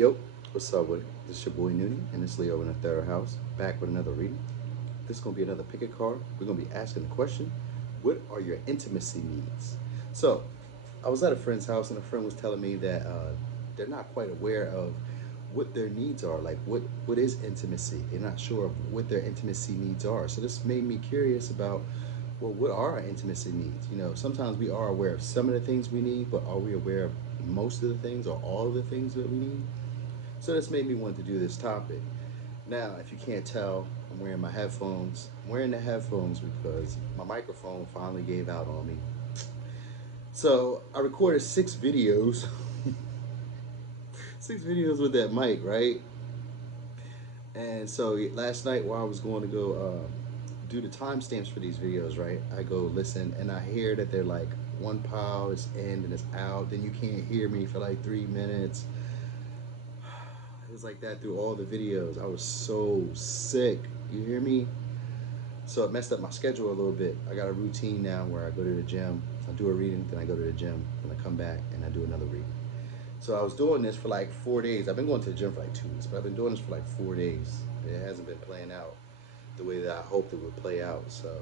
Yo, what's up with it? This is your boy Noonie, and it's Leo in the third house, back with another reading. This is going to be another pick a card. We're going to be asking the question, what are your intimacy needs? So, I was at a friend's house, and a friend was telling me that they're not quite aware of what their needs are. Like, what is intimacy? They're not sure of what their intimacy needs are. So, this made me curious about, well, what are our intimacy needs? You know, sometimes we are aware of some of the things we need, but are we aware of most of the things or all of the things that we need? So this made me want to do this topic. Now, if you can't tell, I'm wearing my headphones. I'm wearing the headphones because my microphone finally gave out on me. So I recorded 6 videos, 6 videos with that mic, right? And so last night while I was going to go do the timestamps for these videos, right? I go listen and I hear that they're like one pile is in and it's out. Then you can't hear me for like 3 minutes. It was like that through all the videos. I was so sick. You hear me? So it messed up my schedule a little bit. I got a routine now where I go to the gym, I do a reading, then I go to the gym, then I come back and I do another reading. So I was doing this for like 4 days. I've been going to the gym for like 2 weeks, but I've been doing this for like 4 days. It hasn't been playing out the way that I hoped it would play out. So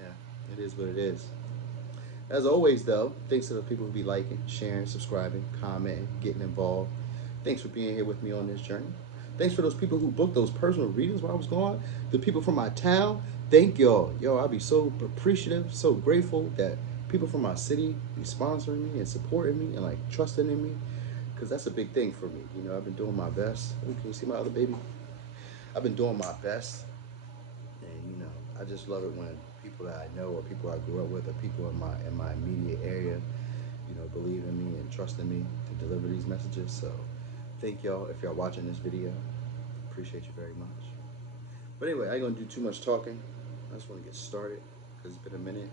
yeah, it is what it is. As always, though, thanks to the people who be liking, sharing, subscribing, commenting, getting involved. Thanks for being here with me on this journey. Thanks for those people who booked those personal readings while I was gone. The people from my town, thank y'all. Yo, I'll be so appreciative, so grateful that people from my city be sponsoring me and supporting me and like trusting in me, because that's a big thing for me. You know, I've been doing my best. Oh, can you see my other baby? I've been doing my best, and you know, I just love it when people that I know or people I grew up with or people in my immediate area, you know, believe in me and trust in me to deliver these messages. So thank y'all if y'all watching this video. Appreciate you very much. But anyway, I ain't gonna do too much talking. I just want to get started because it's been a minute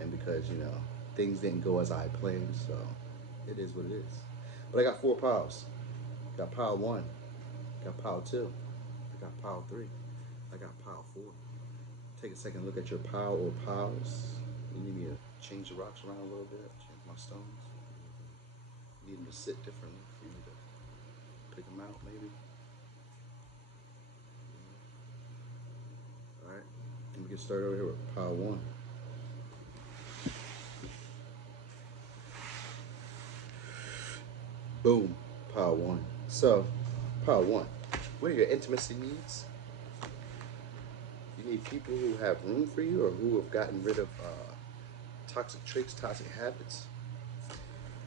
and because, you know, things didn't go as I planned. So it is what it is. But I got 4 piles. Got pile 1. Got pile 2. I got pile 3. I got pile 4. Take a second, look at your pile or piles. You need me to change the rocks around a little bit, change my stones. You need them to sit differently. You need to pick them out, maybe. All right, let me get started over here with pile 1. Boom, pile 1. So, pile 1. What are your intimacy needs? You need people who have room for you or who have gotten rid of toxic traits, toxic habits.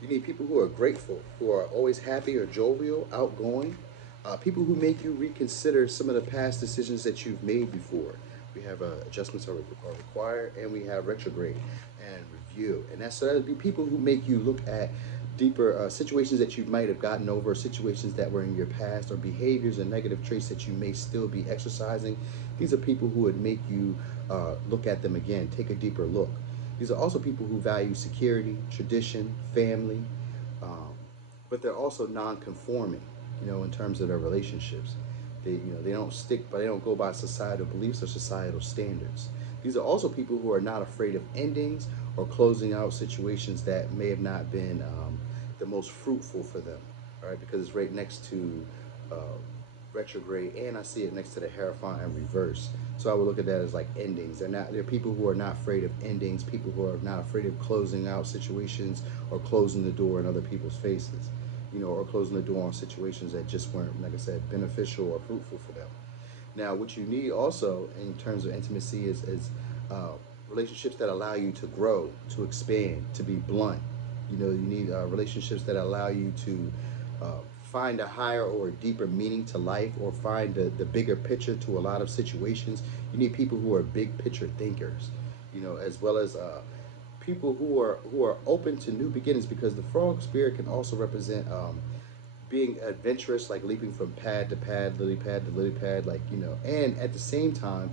You need people who are grateful, who are always happy or jovial, outgoing. People who make you reconsider some of the past decisions that you've made before. We have adjustments are required, and we have retrograde and review. And so that would be people who make you look at deeper situations that you might have gotten over, situations that were in your past, or behaviors and negative traits that you may still be exercising. These are people who would make you look at them again, take a deeper look. These are also people who value security, tradition, family, but they're also non-conforming, you know, in terms of their relationships. They don't stick, but they don't go by societal beliefs or societal standards. These are also people who are not afraid of endings or closing out situations that may have not been the most fruitful for them, all right? Because it's right next to retrograde, and I see it next to the Hierophant and reverse. So I would look at that as like endings. They're people who are not afraid of endings, people who are not afraid of closing out situations or closing the door in other people's faces, you know, or closing the door on situations that just weren't, like I said, beneficial or fruitful for them. Now, what you need also in terms of intimacy is relationships that allow you to grow, to expand, to be blunt. You know, you need relationships that allow you to find a higher or a deeper meaning to life, or find the bigger picture to a lot of situations. You need people who are big picture thinkers, you know, as well as people who are open to new beginnings, because the frog spirit can also represent being adventurous, like leaping from pad to pad, lily pad to lily pad, like, you know, and at the same time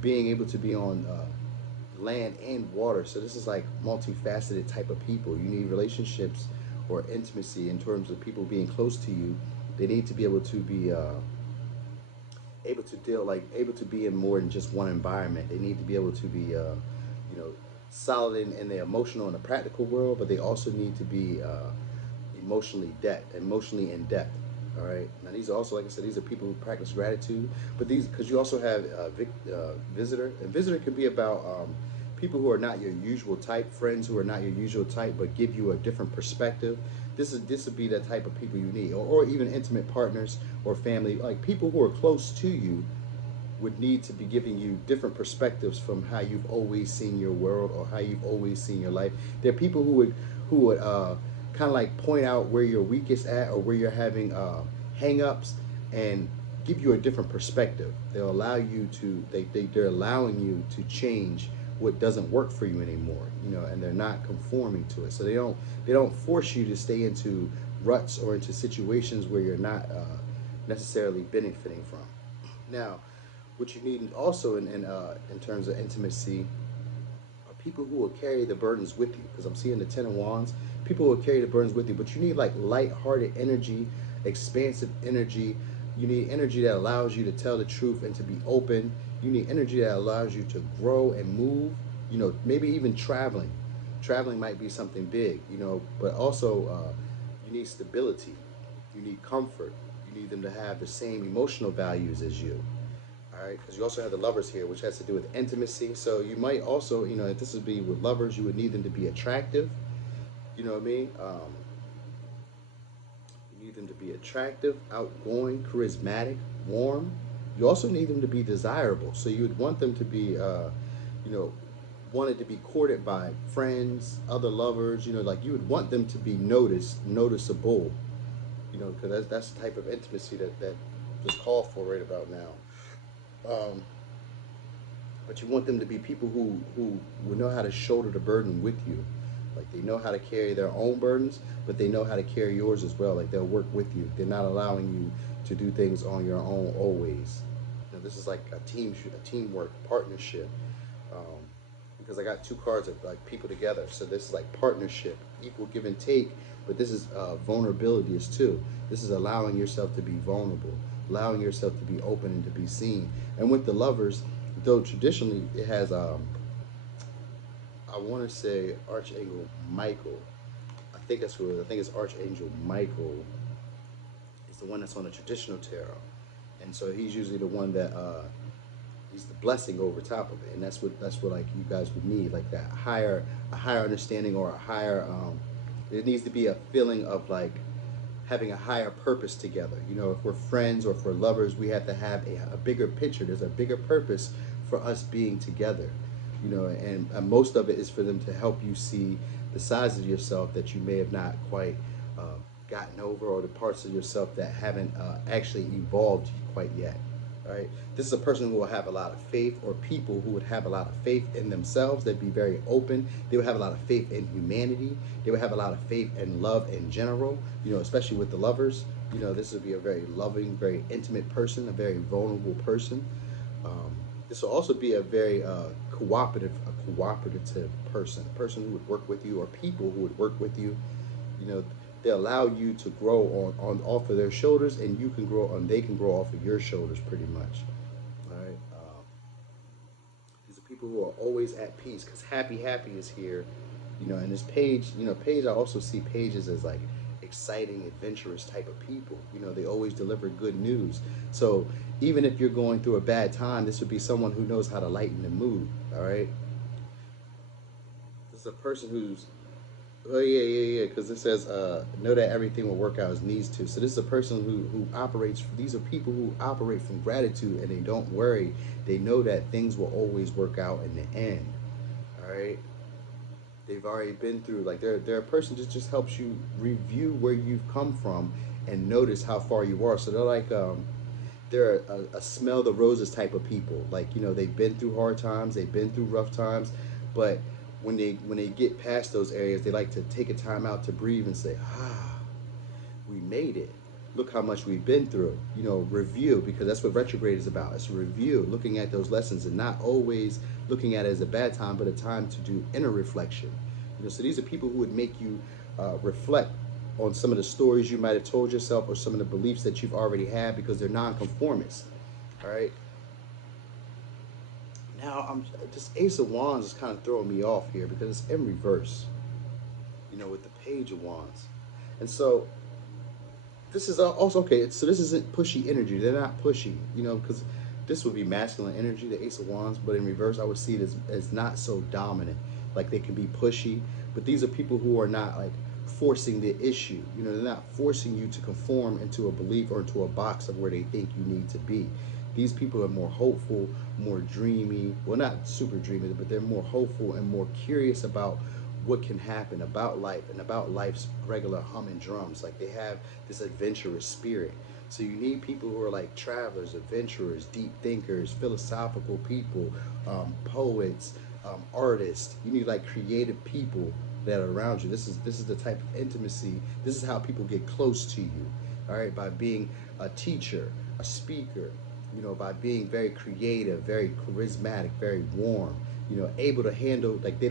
being able to be on land and water. So this is like multifaceted type of people. You need relationships or intimacy in terms of people being close to you. They need to be able to be able to be in more than just one environment. They need to be able to be you know, solid in the emotional and the practical world, but they also need to be emotionally in depth. All right. Now these are also, like I said, these are people who practice gratitude. But these, because you also have visitor, and visitor could be about people who are not your usual type, friends who are not your usual type, but give you a different perspective. This would be the type of people you need, or even intimate partners or family, like people who are close to you would need to be giving you different perspectives from how you've always seen your world or how you've always seen your life. There are people who would kind of like point out where you're weakest at or where you're having hang-ups and give you a different perspective. They'll allow you to they're allowing you to change what doesn't work for you anymore, and they're not conforming to it. So they don't force you to stay into ruts or into situations where you're not necessarily benefiting from. Now, what you need also in terms of intimacy are people who will carry the burdens with you. Because I'm seeing the Ten of Wands, people will carry the burdens with you. But you need like light-hearted energy, expansive energy. You need energy that allows you to tell the truth and to be open. You need energy that allows you to grow and move. Maybe even traveling. Traveling might be something big. But also you need stability. You need comfort. You need them to have the same emotional values as you. All right, because you also have the lovers here, which has to do with intimacy. So you might also, if this would be with lovers, you would need them to be attractive. You know what I mean? You need them to be attractive, outgoing, charismatic, warm. You also need them to be desirable. So you would want them to be, wanted to be courted by friends, other lovers. Like you would want them to be noticeable. Because that's the type of intimacy that is called for right about now. Um, but you want them to be people who will know how to shoulder the burden with you. Like they know how to carry their own burdens, but they know how to carry yours as well. Like they'll work with you. They're not allowing you to do things on your own always. This is like a teamwork partnership. Um, because I got two cards of like people together. So this is like partnership, equal give and take. But this is vulnerability is too. This is allowing yourself to be vulnerable, allowing yourself to be open and to be seen. And with the lovers, though traditionally it has, I want to say Archangel Michael. I think that's who it is. I think it's Archangel Michael. It's the one that's on the traditional tarot, and so he's usually the one that he's the blessing over top of it, and that's what like you guys would need, like that a higher understanding or a higher. There needs to be a feeling of like having a higher purpose together. If we're friends or if we're lovers, we have to have a bigger picture. There's a bigger purpose for us being together. And most of it is for them to help you see the sides of yourself that you may have not quite gotten over, or the parts of yourself that haven't actually evolved quite yet. All right. This is a person who will have a lot of faith, or people who would have a lot of faith in themselves. They'd be very open. They would have a lot of faith in humanity. They would have a lot of faith in love in general, especially with the lovers. This would be a very loving, very intimate person, a very vulnerable person. This will also be a very cooperative person, a person who would work with you, or people who would work with you. They allow you to grow on off of their shoulders, and you can grow on. They can grow off of your shoulders, pretty much. All right. These are people who are always at peace, because happy is here. And this page, page. I also see pages as like exciting, adventurous type of people. They always deliver good news. So even if you're going through a bad time, this would be someone who knows how to lighten the mood. All right. This is a person who's, oh yeah, because it says know that everything will work out as needs to. So this is a person who operates. These are people who operate from gratitude, and they don't worry. They know that things will always work out in the end. All right. They've already been through, like they're a person that just helps you review where you've come from and notice how far you are. So they're like they're a smell the roses type of people. Like they've been through hard times, they've been through rough times, but when they get past those areas, they like to take a time out to breathe and say, we made it. Look how much we've been through. Review, because that's what retrograde is about. It's a review, looking at those lessons and not always looking at it as a bad time, but a time to do inner reflection. So these are people who would make you reflect on some of the stories you might have told yourself, or some of the beliefs that you've already had, because they're nonconformists. All right. Now, this Ace of Wands is kind of throwing me off here because it's in reverse, with the Page of Wands. And so This is also okay. So this isn't pushy energy. They're not pushy, you know, because this would be masculine energy, the Ace of Wands. But in reverse, I would see it as not so dominant. Like they can be pushy, but these are people who are not like forcing the issue. You know, they're not forcing you to conform into a belief or into a box of where they think you need to be. These people are more hopeful, more dreamy. Well, not super dreamy, but they're more hopeful and more curious about what can happen about life and about life's regular humming drums. Like they have this adventurous spirit. So you need people who are like travelers, adventurers, deep thinkers, philosophical people, poets, artists. You need like creative people that are around you. This is the type of intimacy. This is how people get close to you. All right, by being a teacher, a speaker, you know, by being very creative, very charismatic, very warm, you know, able to handle, like they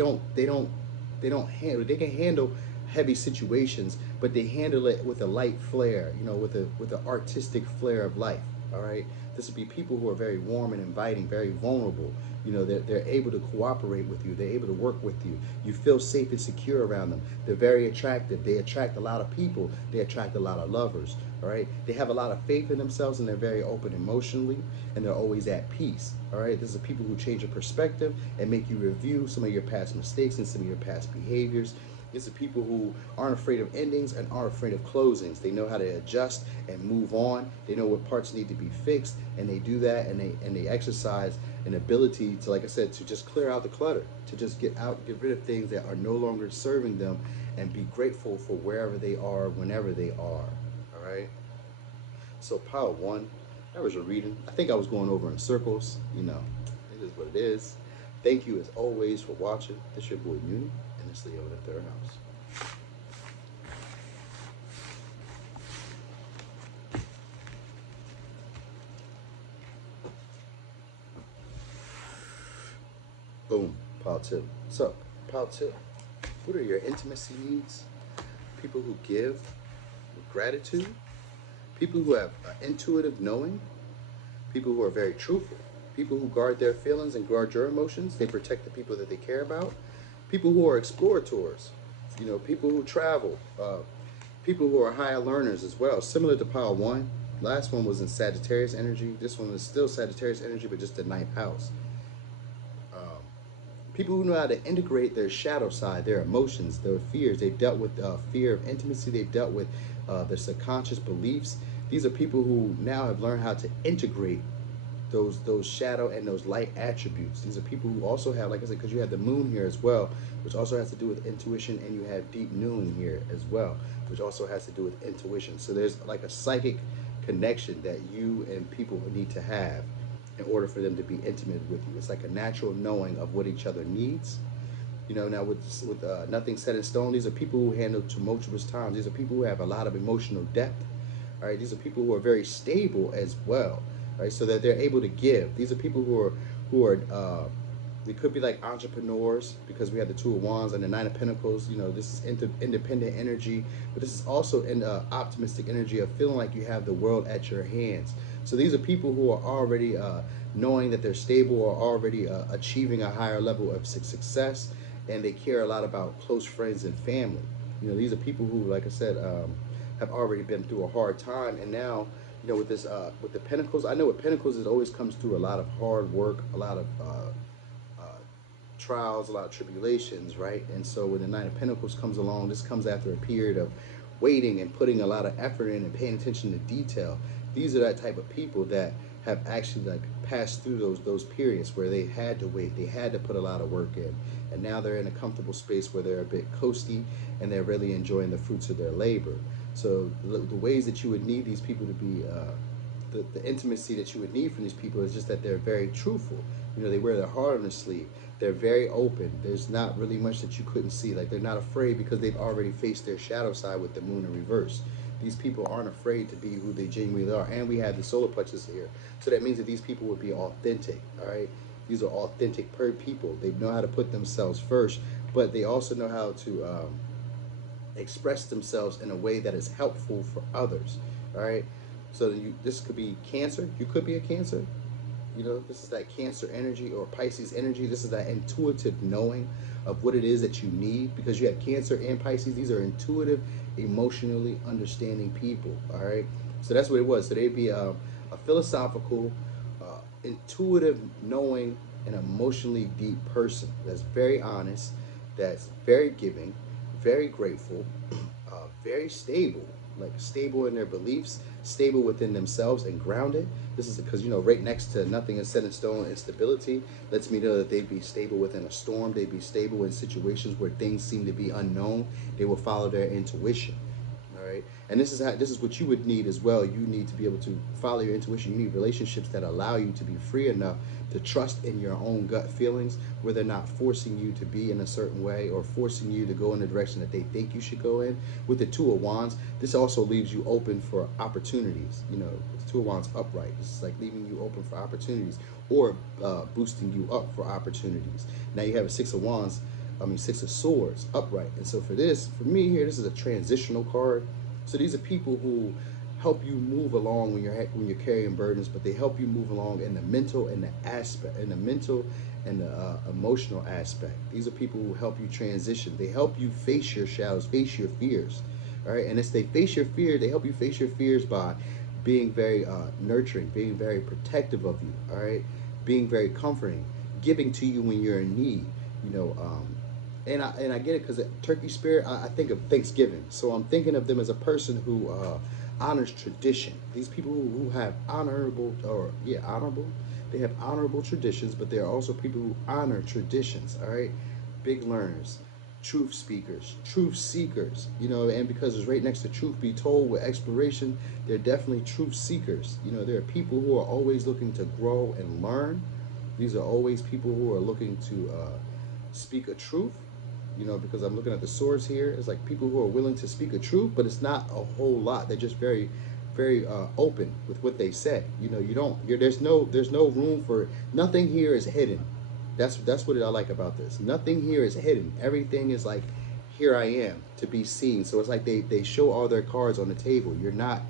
can handle heavy situations, but they handle it with a light flair, you know, with an artistic flair of life. All right, this would be people who are very warm and inviting, very vulnerable. You know, they're able to cooperate with you. They're able to work with you. You feel safe and secure around them. They're very attractive. They attract a lot of people. They attract a lot of lovers. All right, they have a lot of faith in themselves, and they're very open emotionally, and they're always at peace. All right, this is people who change your perspective and make you review some of your past mistakes and some of your past behaviors. It's the people who aren't afraid of endings and aren't afraid of closings. They know how to adjust and move on. They know what parts need to be fixed, and they do that, and they exercise an ability to, like I said, to just clear out the clutter, to just get rid of things that are no longer serving them, and be grateful for wherever they are, whenever they are. All right. So pile one, that was your reading. I think I was going over in circles. You know, it is what it is. Thank you as always for watching. This your boy Muni, and it's Leo in the third house. Boom, pile two. So, pile two. What are your intimacy needs? People who give with gratitude. People who have intuitive knowing. People who are very truthful. People who guard their feelings and guard your emotions. They protect the people that they care about. People who are explorators. You know, people who travel. People who are higher learners as well. Similar to pile one. Last one was in Sagittarius energy. This one is still Sagittarius energy, but just the ninth house. People who know how to integrate their shadow side, their emotions, their fears. They've dealt with fear of intimacy. They've dealt with their subconscious beliefs. These are people who now have learned how to integrate those shadow and those light attributes. These are people who also have, like I said, because you have the moon here as well, which also has to do with intuition, and you have deep knowing here as well, which also has to do with intuition. So there's like a psychic connection that you and people need to have in order for them to be intimate with you. It's like a natural knowing of what each other needs. You know, now with nothing set in stone, these are people who handle tumultuous times. These are people who have a lot of emotional depth. All right, these are people who are very stable as well. Right, so that they're able to give. These are people who are they could be like entrepreneurs, because we have the Two of Wands and the Nine of Pentacles. You know, this is independent energy, but this is also an optimistic energy of feeling like you have the world at your hands. So these are people who are already knowing that they're stable, or already achieving a higher level of success, and they care a lot about close friends and family. You know, these are people who, like I said, have already been through a hard time, and now, you know, with this with the Pentacles, I know with Pentacles it always comes through a lot of hard work, a lot of trials, a lot of tribulations, right? And so when the Nine of Pentacles comes along, this comes after a period of waiting and putting a lot of effort in and paying attention to detail. These are that type of people that have actually like passed through those periods where they had to wait, they had to put a lot of work in, and now they're in a comfortable space where they're a bit coasty and they're really enjoying the fruits of their labor. So the ways that you would need these people to be, the intimacy that you would need from these people is just that they're very truthful. You know, they wear their heart on their sleeve. They're very open. There's not really much that you couldn't see. Like, they're not afraid because they've already faced their shadow side with the moon in reverse. These people aren't afraid to be who they genuinely are. And we have the solar plexus here. So that means that these people would be authentic, all right? These are authentic people. They know how to put themselves first, but they also know how to express themselves in a way that is helpful for others, all right? So this could be Cancer. You could be a Cancer. You know, this is that Cancer energy, or Pisces energy. This is that intuitive knowing of what it is that you need, because you have Cancer and Pisces. These are intuitive emotionally understanding people. All right, so that's what it was. So they'd be a philosophical, intuitive, knowing, and emotionally deep person that's very honest, that's very giving, very grateful, very stable, like stable in their beliefs, stable within themselves, and grounded. This is because, right next to nothing is set in stone, instability lets me know that they'd be stable within a storm. They'd be stable in situations where things seem to be unknown. They will follow their intuition. All right, and this is what you would need as well. You need to be able to follow your intuition. You need relationships that allow you to be free enough to trust in your own gut feelings, where they're not forcing you to be in a certain way or forcing you to go in the direction that they think you should go in. With the Two of Wands, this also leaves you open for opportunities. With the Two of Wands upright, this is like leaving you open for opportunities, or boosting you up for opportunities. Now you have a Six of Swords upright. And so for me here, this is a transitional card. So these are people who help you move along when you're carrying burdens, but they help you move along in the mental and the emotional aspect. These are people who help you transition. They help you face your shadows, face your fears. All right, and as they face your fear, they help you face your fears by being very nurturing, being very protective of you. All right, being very comforting, giving to you when you're in need. You know, and I get it because Turkey Spirit, I think of Thanksgiving. So I'm thinking of them as a person who honors tradition. These people who have honorable. They have honorable traditions, but they are also people who honor traditions. All right, big learners, truth speakers, truth seekers. And because it's right next to truth be told with exploration, they're definitely truth seekers. There are people who are always looking to grow and learn. These are always people who are looking to speak a truth. Because I'm looking at the swords here. It's like people who are willing to speak a truth, but it's not a whole lot. They're just very, very open with what they say. There's no room for, nothing here is hidden. That's what I like about this. Nothing here is hidden. Everything is like, here I am to be seen. So it's like they show all their cards on the table. You're not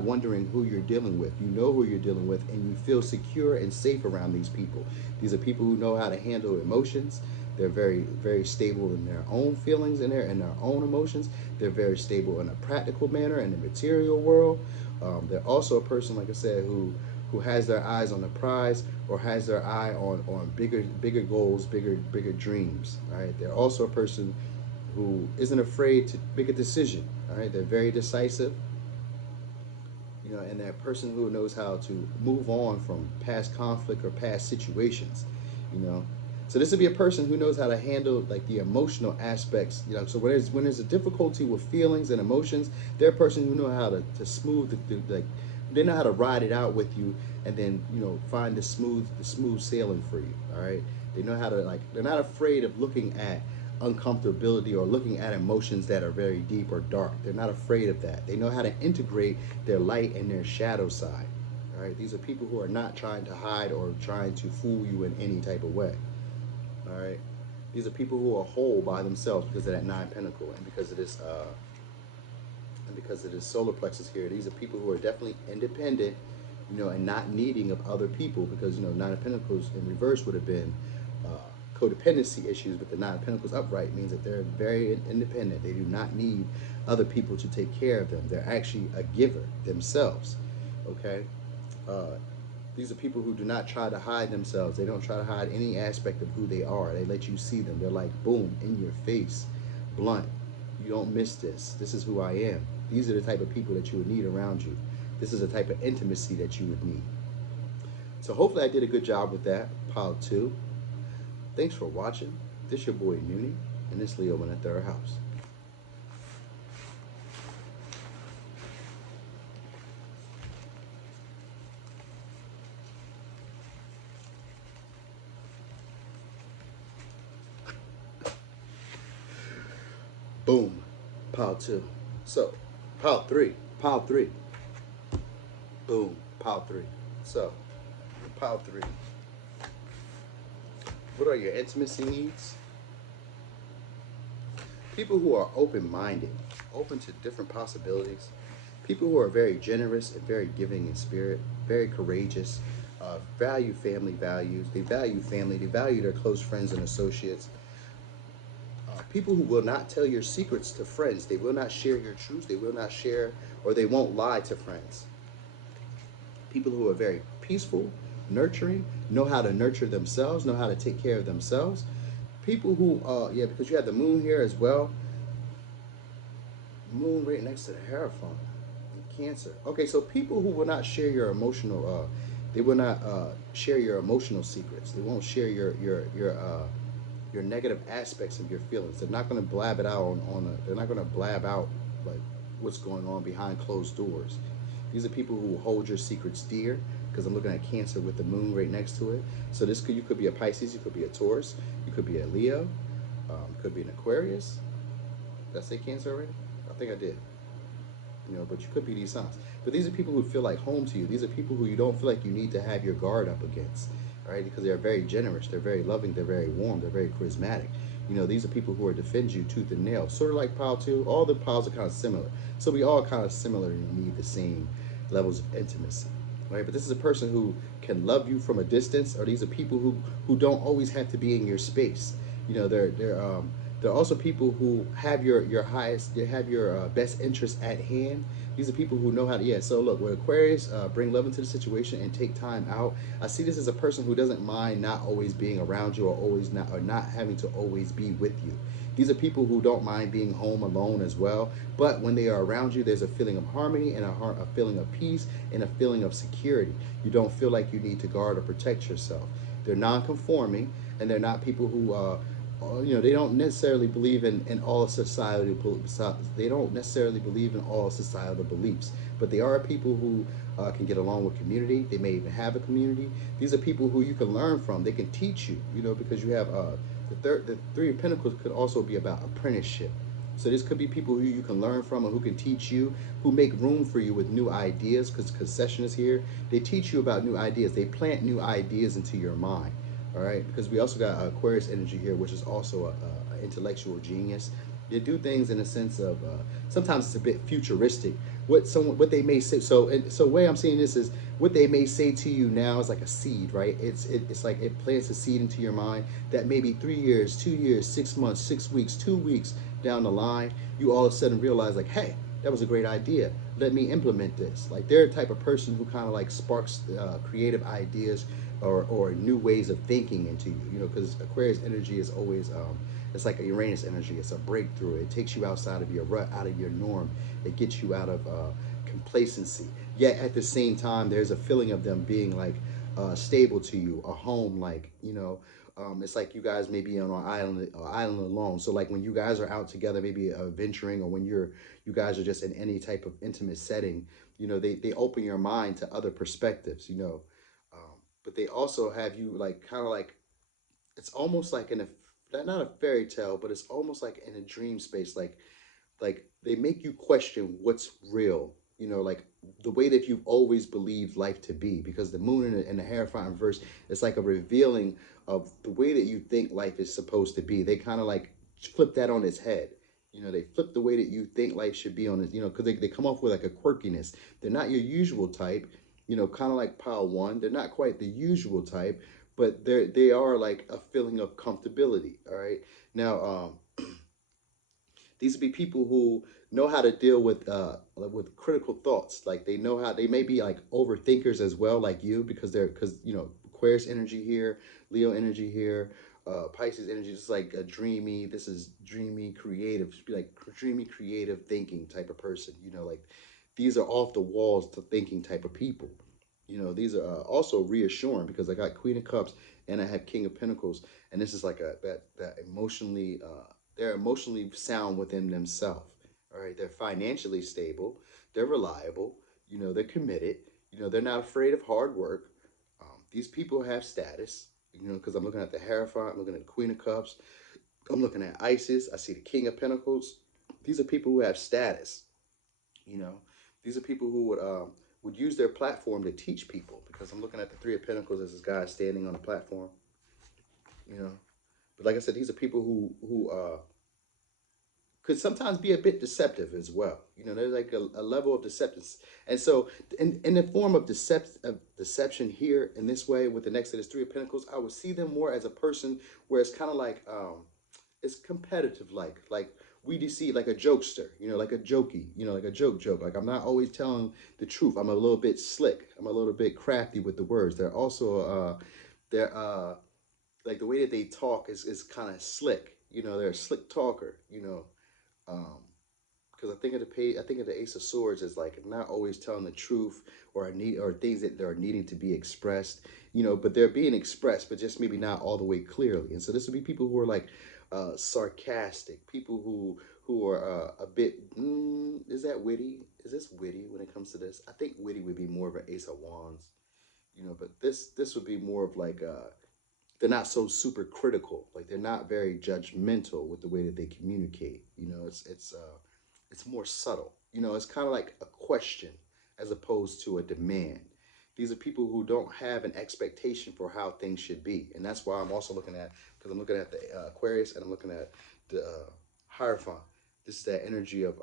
wondering who you're dealing with. You know who you're dealing with, and you feel secure and safe around these people. These are people who know how to handle emotions. They're very, very stable in their own feelings and their own emotions. They're very stable in a practical manner in the material world. They're also a person, like I said, who has their eyes on the prize, or has their eye on bigger goals, bigger dreams. All right. They're also a person who isn't afraid to make a decision. All right. They're very decisive. And that person who knows how to move on from past conflict or past situations. So this would be a person who knows how to handle like the emotional aspects. So when there's a difficulty with feelings and emotions, they're a person who know how to smooth they know how to ride it out with you, and then find the smooth sailing for you. All right, they know how to they're not afraid of looking at uncomfortability or looking at emotions that are very deep or dark. They're not afraid of that. They know how to integrate their light and their shadow side. All right, these are people who are not trying to hide or trying to fool you in any type of way. All right, these are people who are whole by themselves because of that Nine Pentacle, and because of this solar plexus here. These are people who are definitely independent, and not needing of other people, because Nine of Pentacles in reverse would have been codependency issues, but the Nine of Pentacles upright means that they're very independent. They do not need other people to take care of them. They're actually a giver themselves. Okay. These are people who do not try to hide themselves. They don't try to hide any aspect of who they are. They let you see them. They're like, boom, in your face, blunt. You don't miss this. This is who I am. These are the type of people that you would need around you. This is the type of intimacy that you would need. So hopefully I did a good job with that. Pile 2. Thanks for watching. This your boy Noonie, and this Leo in the 3rd house. Boom, pile 2. So, pile 3, boom, pile 3. So, pile 3. What are your intimacy needs? People who are open-minded, open to different possibilities. People who are very generous and very giving in spirit, very courageous, value family values. They value family. They value their close friends and associates. People who will not tell your secrets to friends. They will not share your truths. They will not share, or they won't lie to friends. People who are very peaceful, nurturing, know how to nurture themselves, know how to take care of themselves. People who, yeah, because you have the moon here as well. Moon right next to the Hierophant. Cancer. Okay, so people who will not share your emotional, they will not share your emotional secrets. They won't share your negative aspects of your feelings. They're not going to blab it out they're not going to blab out like what's going on behind closed doors. These are people who hold your secrets dear, because I'm looking at Cancer with the moon right next to it. So you could be a Pisces, you could be a Taurus, you could be a Leo, could be an Aquarius. Did I say Cancer already? I think I did. But you could be these signs. But these are people who feel like home to you. These are people who you don't feel like you need to have your guard up against, right? Because they're very generous, they're very loving, they're very warm, they're very charismatic. These are people who are defend you tooth and nail, sort of like Pile 2. All the piles are kind of similar. So we all kind of similar and need the same levels of intimacy, right? But this is a person who can love you from a distance, or these are people who don't always have to be in your space. They're also people who have your highest, they have your best interest at hand. These are people who know how to, yeah. So look, with Aquarius, bring love into the situation and take time out. I see this as a person who doesn't mind not always being around you, or not having to always be with you. These are people who don't mind being home alone as well. But when they are around you, there's a feeling of harmony and a feeling of peace and a feeling of security. You don't feel like you need to guard or protect yourself. They're non-conforming, and they're not people who they don't necessarily believe in all societal. They don't necessarily believe in all societal beliefs, but they are people who can get along with community. They may even have a community. These are people who you can learn from. They can teach you, because you have the Three of Pentacles could also be about apprenticeship. So this could be people who you can learn from and who can teach you, who make room for you with new ideas, because Concession is here. They teach you about new ideas. They plant new ideas into your mind. All right, because we also got Aquarius energy here, which is also a intellectual genius. They do things in a sense of sometimes it's a bit futuristic. What they may say. So the way I'm seeing this is what they may say to you now is like a seed, right? It's like it plants a seed into your mind that maybe 3 years, 2 years, 6 months, 6 weeks, 2 weeks down the line, you all of a sudden realize like, hey, that was a great idea. Let me implement this. Like they're a type of person who kind of like sparks creative ideas or new ways of thinking into you. Because Aquarius energy is always it's like Uranus energy. It's a breakthrough. It takes you outside of your rut, out of your norm. It gets you out of complacency. Yet at the same time, there's a feeling of them being like stable to you, a home, like it's like you guys may be on an island alone. So like when you guys are out together, maybe venturing, or when you guys are just in any type of intimate setting, they open your mind to other perspectives, but they also have you like kind of like it's almost like in a not a fairy tale, but it's almost like in a dream space, like they make you question what's real, like the way that you've always believed life to be, because the moon and the Hierophant verse, it's like a revealing of the way that you think life is supposed to be. They kind of like flip that on its head. They flip the way that you think life should be on it, because they come off with like a quirkiness. They're not your usual type, kind of like Pile 1. They're not quite the usual type, but they are like a feeling of comfortability. All right. Now, these would be people who know how to deal with critical thoughts. Like they may be like overthinkers as well, like you, because Aquarius energy here, Leo energy here, Pisces energy. Just like a dreamy. This is dreamy, creative. Be like dreamy, creative thinking type of person. Like these are off the walls to thinking type of people. These are also reassuring, because I got Queen of Cups and I have King of Pentacles, and this is like that emotionally. They're emotionally sound within themselves. All right, they're financially stable. They're reliable. They're committed. They're not afraid of hard work. These people have status. Because I'm looking at the Hierophant, I'm looking at the Queen of Cups, I'm looking at Isis. I see the King of Pentacles. These are people who have status. You know, these are people who would use their platform to teach people. Because I'm looking at the Three of Pentacles as this guy standing on a platform. But like I said, these are people who could sometimes be a bit deceptive as well. There's like a level of deception. And so in the form of deception here in this way with the next to this Three of Pentacles, I would see them more as a person where it's kind of like It's competitive, like we deceive, like a jokester, like a jokey, like a joke. Like I'm not always telling the truth. I'm a little bit slick. I'm a little bit crafty with the words. They're also they're like the way that they talk is kind of slick. They're a slick talker. Um, because I think of the Ace of Swords as like not always telling the truth or things that are needing to be expressed, but they're being expressed, but just maybe not all the way clearly. And so this would be people who are like sarcastic, people who are a bit. Is that witty? Is this witty when it comes to this? I think witty would be more of an Ace of Wands, but this would be more of like they're not so super critical. Like they're not very judgmental with the way that they communicate. It's more subtle. It's kind of like a question as opposed to a demand. These are people who don't have an expectation for how things should be, and that's why I'm also looking at, because I'm looking at the Aquarius and I'm looking at the Hierophant. This is that energy of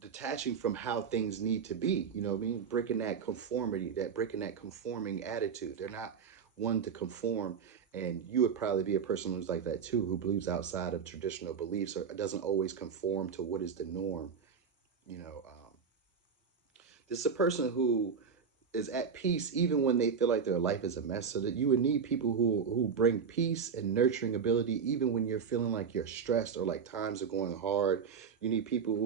detaching from how things need to be. You know what I mean? Breaking that conforming attitude. They're not one to conform, and you would probably be a person who's like that too, who believes outside of traditional beliefs or doesn't always conform to what is the norm. You know, this is a person who is at peace even when they feel like their life is a mess, so that you would need people who bring peace and nurturing ability even when you're feeling like you're stressed or like times are going hard. You need people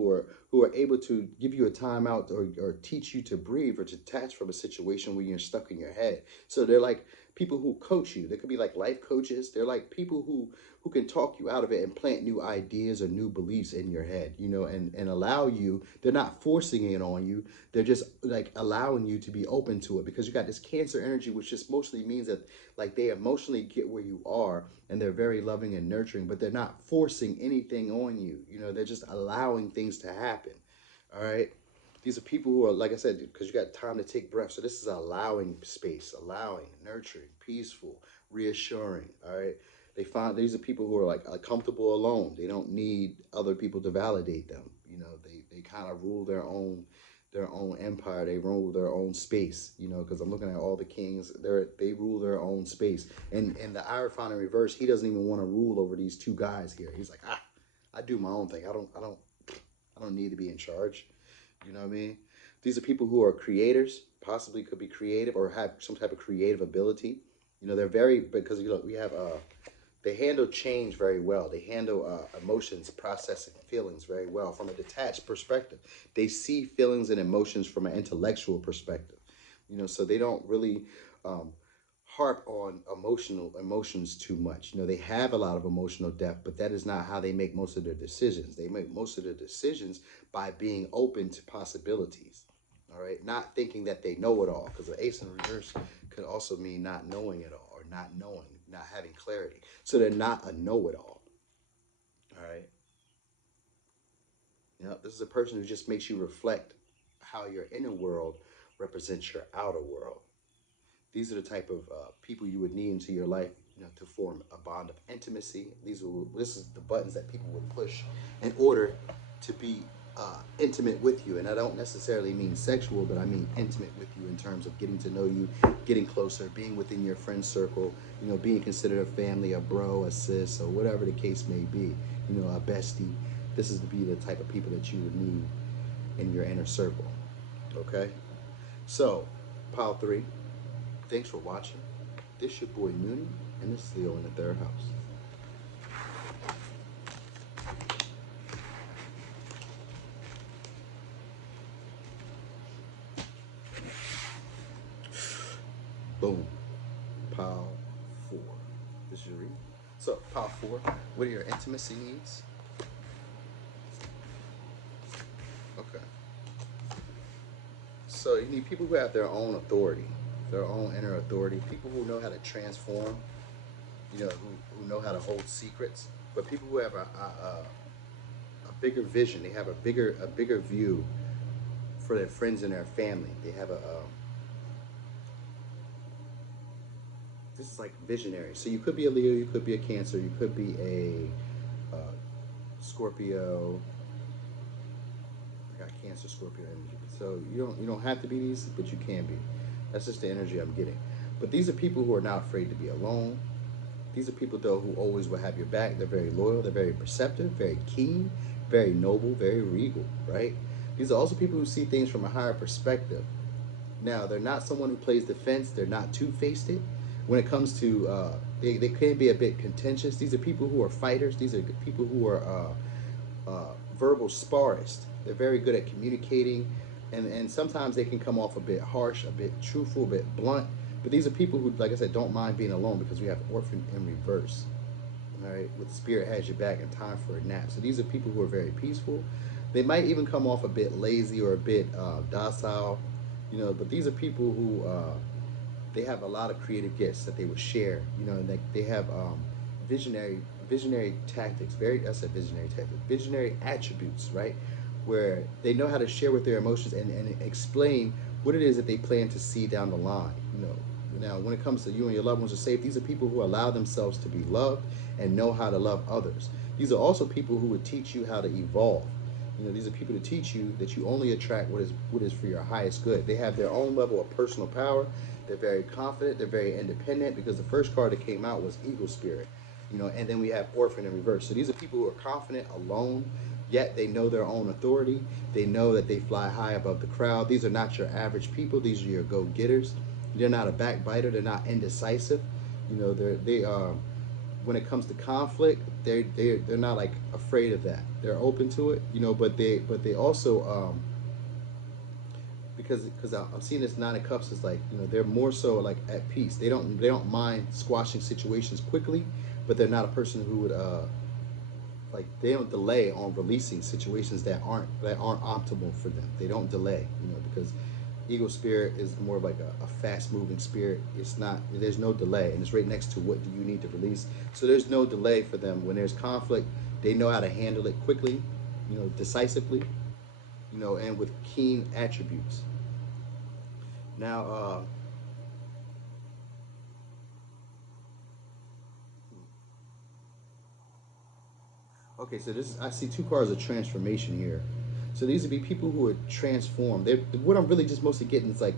who are able to give you a timeout or teach you to breathe or to detach from a situation where you're stuck in your head. So they're like people who coach you. They could be like life coaches. They're like people who can talk you out of it and plant new ideas or new beliefs in your head, and allow you. They're not forcing it on you. They're just like allowing you to be open to it, because you got this Cancer energy, which just mostly means that like they emotionally get where you are and they're very loving and nurturing, but they're not forcing anything on you. They're just allowing things to happen. All right. These are people who are, like I said, because you got time to take breath. So this is allowing space, allowing, nurturing, peaceful, reassuring. All right. These are people who are like comfortable alone. They don't need other people to validate them. They kind of rule their own empire. They rule their own space. Because I'm looking at all the kings. They rule their own space. And the Hierophant in reverse, he doesn't even want to rule over these two guys here. He's like, I do my own thing. I don't need to be in charge. You know what I mean? These are people who are creators, possibly could be creative or have some type of creative ability. They're very, because we have they handle change very well. They handle emotions, processing feelings very well from a detached perspective. They see feelings and emotions from an intellectual perspective. So they don't really um, harp on emotions too much. They have a lot of emotional depth, but that is not how they make most of their decisions. They make most of their decisions by being open to possibilities. All right, not thinking that they know it all, because the ace in reverse could also mean not knowing it all, or not knowing, not having clarity. So they're not a know-it-all. All right. This is a person who just makes you reflect how your inner world represents your outer world. These are the type of people you would need into your life, to form a bond of intimacy. This is the buttons that people would push in order to be intimate with you. And I don't necessarily mean sexual, but I mean intimate with you in terms of getting to know you, getting closer, being within your friend circle, being considered a family, a bro, a sis, or whatever the case may be, a bestie. This is to be the type of people that you would need in your inner circle. Okay? So, pile three. Thanks for watching. This your boy Noonie, and this is Leo in the third house. Boom. Pile four. This is your read. So, pile four, what are your intimacy needs? Okay. So, you need people who have their own authority, their own inner authority, people who know how to transform, who know how to hold secrets, but people who have a bigger vision. They have a bigger view for their friends and their family. They have this is like visionary. So you could be a Leo, you could be a Cancer, you could be a Scorpio. I got Cancer, Scorpio energy. So you don't have to be these, but you can be. That's just the energy I'm getting. But these are people who are not afraid to be alone. These are people, though, who always will have your back. They're very loyal. They're very perceptive, very keen, very noble, very regal, right? These are also people who see things from a higher perspective. Now, they're not someone who plays defense. They're not two-faced. When it comes to, they can be a bit contentious. These are people who are fighters. These are people who are verbal sparists. They're very good at communicating, and sometimes they can come off a bit harsh, a bit truthful, a bit blunt. But these are people who, like I said, don't mind being alone, because we have orphan in reverse. All right, with spirit has your back and time for a nap. So these are people who are very peaceful. They might even come off a bit lazy or a bit docile, but these are people who they have a lot of creative gifts that they would share, and they have visionary tactics, I said visionary tactics, visionary attributes, right? Where they know how to share with their emotions and explain what it is that they plan to see down the line, Now, when it comes to you and your loved ones are safe, these are people who allow themselves to be loved and know how to love others. These are also people who would teach you how to evolve. These are people to teach you that you only attract what is for your highest good. They have their own level of personal power. They're very confident. They're very independent, because the first card that came out was Eagle Spirit, and then we have Orphan in reverse. So these are people who are confident, alone, yet they know their own authority. They know that they fly high above the crowd. These are not your average people. These are your go-getters. They're not a backbiter. They're not indecisive. They are. When it comes to conflict, they're not like afraid of that. They're open to it, But they also because I'm seeing this Nine of Cups is like, they're more so like at peace. They don't mind squashing situations quickly, but they're not a person who would like, they don't delay on releasing situations that aren't optimal for them. They don't delay, because Eagle Spirit is more of like a fast moving spirit. There's no delay, and it's right next to what do you need to release. So there's no delay for them. When there's conflict, they know how to handle it quickly, decisively, and with keen attributes. Now, okay, so I see two cards of transformation here. So these would be people who are transformed. What I'm really just mostly getting is like,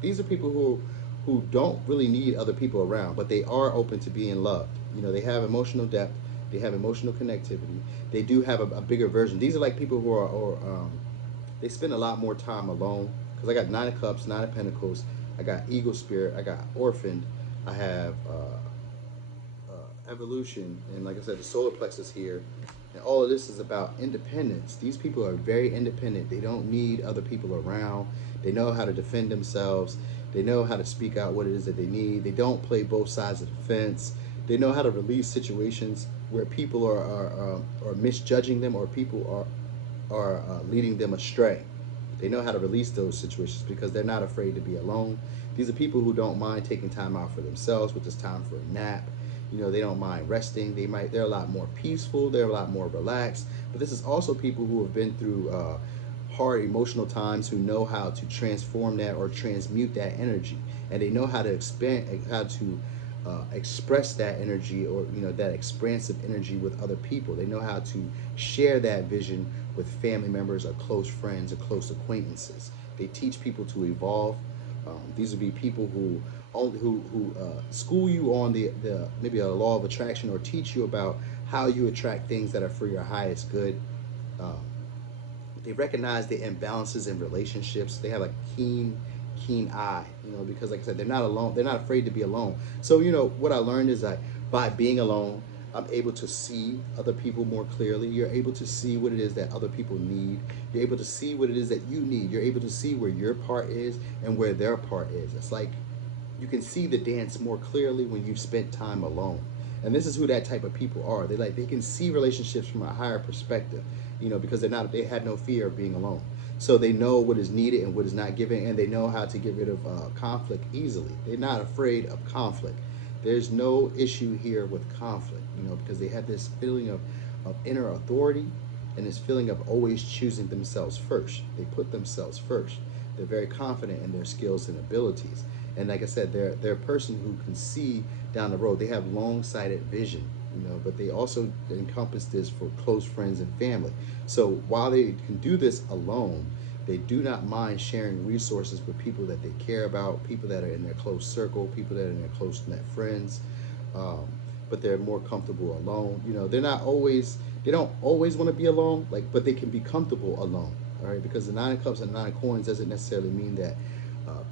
these are people who don't really need other people around, but they are open to being loved. They have emotional depth. They have emotional connectivity. They do have a bigger version. These are like people who they spend a lot more time alone. Because I got Nine of Cups, Nine of Pentacles. I got Eagle Spirit. I got Orphaned. I have Evolution, and like I said, the solar plexus here. And all of this is about independence. These people are very independent. They don't need other people around. They know how to defend themselves. They know how to speak out what it is that they need. They don't play both sides of the fence. They know how to release situations where people are misjudging them, or people are leading them astray. They know how to release those situations because they're not afraid to be alone. These are people who don't mind taking time out for themselves, which is time for a nap. They don't mind resting. They're a lot more peaceful. They're a lot more relaxed. But this is also people who have been through hard emotional times, who know how to transform that or transmute that energy, and they know how to express that energy, or that expansive energy with other people. They know how to share that vision with family members or close friends or close acquaintances. They teach people to evolve. These would be people who school you on the maybe a law of attraction, or teach you about how you attract things that are for your highest good. They recognize the imbalances in relationships. They have a keen eye, because like I said, they're not alone. They're not afraid to be alone. So what I learned is that by being alone, I'm able to see other people more clearly. You're able to see what it is that other people need. You're able to see what it is that you need. You're able to see where your part is and where their part is. It's like you can see the dance more clearly when you've spent time alone. And this is who that type of people are. They can see relationships from a higher perspective, because they had no fear of being alone. So they know what is needed and what is not given, and they know how to get rid of conflict easily. They're not afraid of conflict. There's no issue here with conflict, because they have this feeling of inner authority, and this feeling of always choosing themselves first. They put themselves first. They're very confident in their skills and abilities. And like I said, they're a person who can see down the road. They have long-sighted vision, but they also encompass this for close friends and family. So while they can do this alone, they do not mind sharing resources with people that they care about, people that are in their close circle, people that are in their close net friends. but they're more comfortable alone. You know, they don't always want to be alone, like, but they can be comfortable alone. All right, because the Nine of Cups and Nine of Coins doesn't necessarily mean that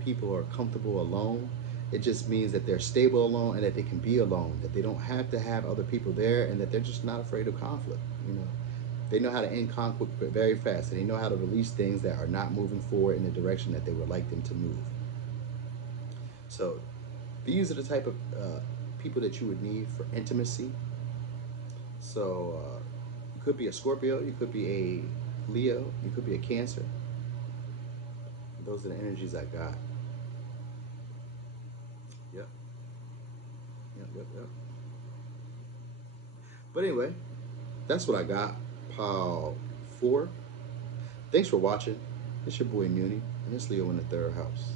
people are comfortable alone. It just means that they're stable alone and that they can be alone, that they don't have to have other people there, and that they're just not afraid of conflict. You know, they know how to end conflict very fast, and they know how to release things that are not moving forward in the direction that they would like them to move. So these are the type of people that you would need for intimacy. So you could be a Scorpio, you could be a Leo, you could be a Cancer. Those are the energies I got. Yep. Yep. But anyway, that's what I got. Pile 4. Thanks for watching. It's your boy Nuni, and it's Leo in the 3rd house.